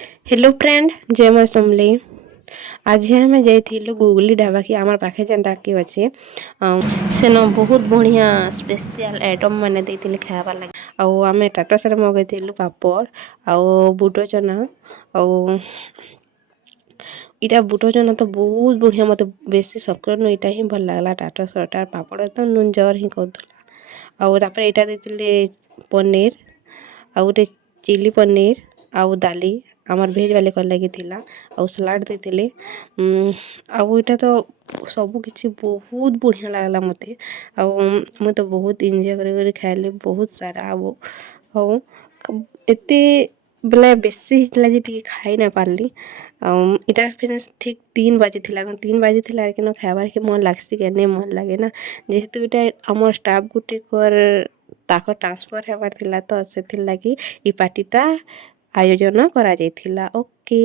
Hello friend जय मां समलेई। आज आम जाइलु गुगली ढाबा की आमर पाखे जेनटा कि अच्छे सेन बहुत बढ़िया स्पेशल आइटम मैंने देते खायाबार लगे आउ आम टाटा सारे मगैलु पापड़ आउ बुट चना आउ इटा बुट चना तो बहुत बढ़िया मत बेसी सकर इटा ही भल लगला टाटा सार पापड़ तो नुन जर ही करदला आउ यहाँ देते पनीर आउ गोटे चिली पनीर आउ दाली आमर भेज वाले कर लगी आउ सलाड देते आउ इटा तो सब किछि बहुत बढ़िया लागला मते आउ मैं तो बहुत एंजॉय कर खाइली बहुत सारा आउ एते बेले बेसी हिचला जे टिके खाई ना पारली इटा फिर ठीक 3 बजे थिला 3 बजे थिला लेकिन खाइबार के मन लागसी के नहीं मन लगे ना जेहेतु इटा हमर स्टाफ गुटे कर ताको ट्रांसफर हेबार थिला तो से थिला कि ई पार्टीटा आयोजन करा जायथिला ओके।